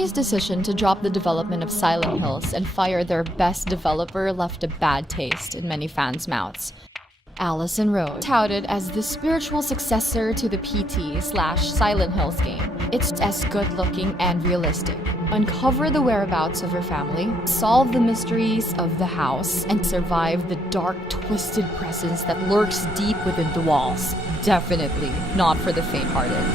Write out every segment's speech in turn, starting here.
Konami's decision to drop the development of Silent Hills and fire their best developer left a bad taste in many fans' mouths. Allison Road, touted as the spiritual successor to the PT/Silent Hills game. It's as good-looking and realistic. Uncover the whereabouts of your family, solve the mysteries of the house, and survive the dark, twisted presence that lurks deep within the walls. Definitely not for the faint-hearted.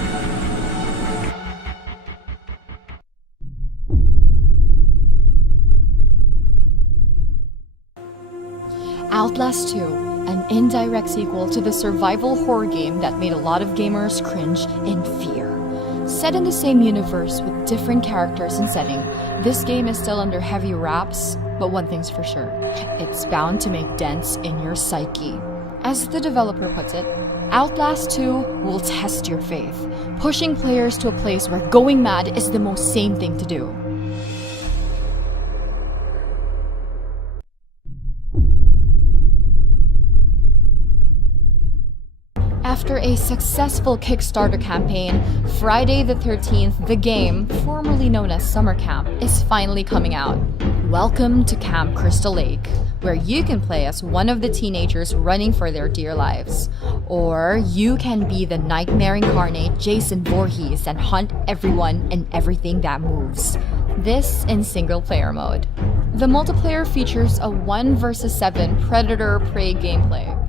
Outlast 2, an indirect sequel to the survival horror game that made a lot of gamers cringe in fear. Set in the same universe with different characters and setting, this game is still under heavy wraps, but one thing's for sure, it's bound to make dents in your psyche. As the developer puts it, Outlast 2 will test your faith, pushing players to a place where going mad is the most sane thing to do. After a successful Kickstarter campaign, Friday the 13th, the game, formerly known as Summer Camp, is finally coming out. Welcome to Camp Crystal Lake, where you can play as one of the teenagers running for their dear lives. Or you can be the nightmare incarnate Jason Voorhees and hunt everyone and everything that moves. This in single-player mode. The multiplayer features a 1 vs 7 predator-prey gameplay.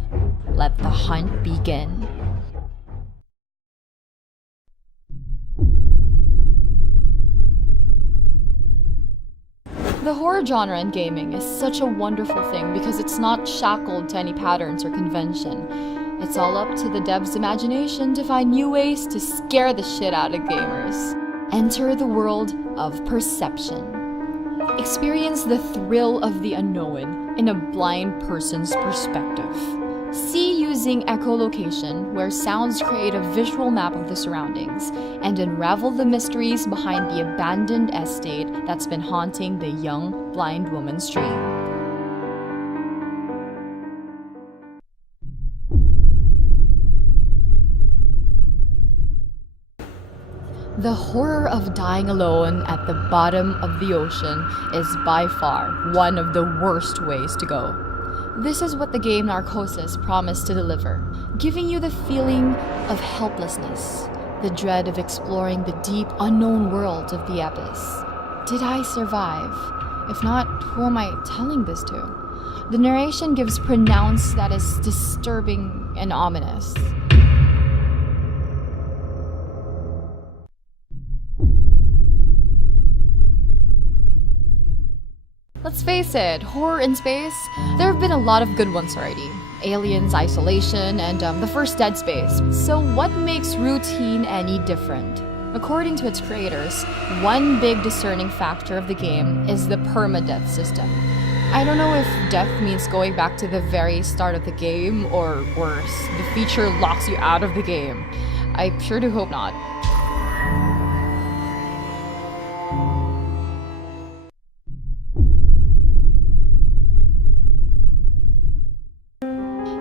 Let the hunt begin. The horror genre in gaming is such a wonderful thing because it's not shackled to any patterns or convention. It's all up to the devs' imagination to find new ways to scare the shit out of gamers. Enter the world of perception. Experience the thrill of the unknown in a blind person's perspective. See using echolocation, where sounds create a visual map of the surroundings, and unravel the mysteries behind the abandoned estate that's been haunting the young, blind woman's dream. The horror of dying alone at the bottom of the ocean is by far one of the worst ways to go. This is what the game Narcosis promised to deliver, giving you the feeling of helplessness, the dread of exploring the deep, unknown world of the abyss. Did I survive? If not, who am I telling this to? The narration gives pronounce that is disturbing and ominous. Let's face it, horror in space, there have been a lot of good ones already. Aliens, Isolation, and the first Dead Space. So what makes Routine any different? According to its creators, one big discerning factor of the game is the permadeath system. I don't know if death means going back to the very start of the game, or worse, the feature locks you out of the game. I sure do hope not.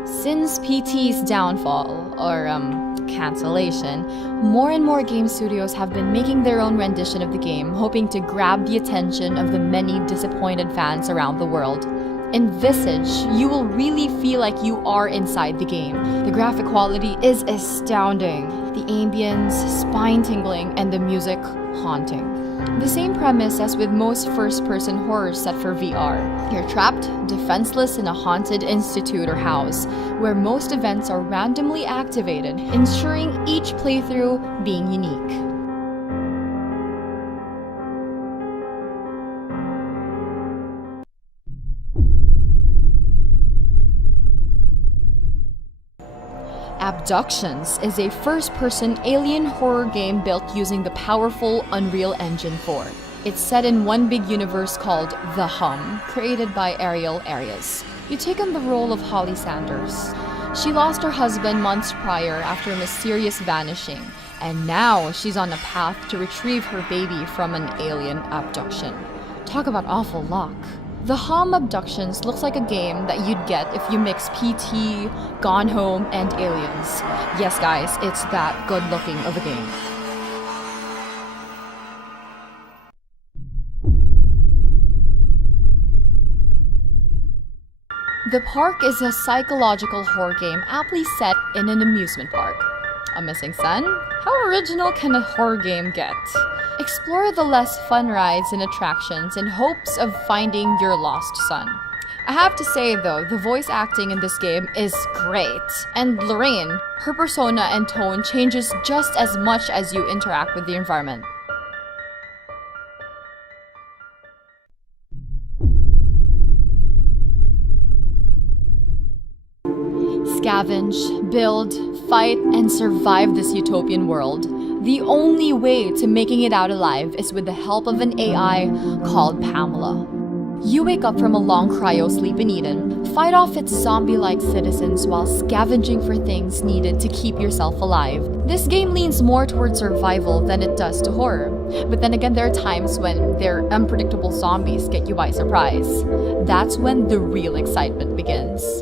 Since PT's downfall, or cancellation, more and more game studios have been making their own rendition of the game, hoping to grab the attention of the many disappointed fans around the world. In Visage, you will really feel like you are inside the game. The graphic quality is astounding, the ambience spine-tingling, and the music haunting. The same premise as with most first-person horrors set for VR. You're trapped, defenseless in a haunted institute or house, where most events are randomly activated, ensuring each playthrough being unique. Abductions is a first-person alien horror game built using the powerful Unreal Engine 4. It's set in one big universe called The Hum, created by Ariel Arias. You take on the role of Holly Sanders. She lost her husband months prior after a mysterious vanishing, and now she's on a path to retrieve her baby from an alien abduction. Talk about awful luck. The Hum Abductions looks like a game that you'd get if you mix PT, Gone Home, and Aliens. Yes guys, it's that good looking of a game. The Park is a psychological horror game aptly set in an amusement park. A missing son? How original can a horror game get? Explore the less fun rides and attractions in hopes of finding your lost son. I have to say though, the voice acting in this game is great. And Lorraine, her persona and tone changes just as much as you interact with the environment. Scavenge, build, fight, and survive this utopian world. The only way to making it out alive is with the help of an AI called Pamela. You wake up from a long cryo sleep in Eden, fight off its zombie-like citizens while scavenging for things needed to keep yourself alive. This game leans more towards survival than it does to horror. But then again, there are times when their unpredictable zombies get you by surprise. That's when the real excitement begins.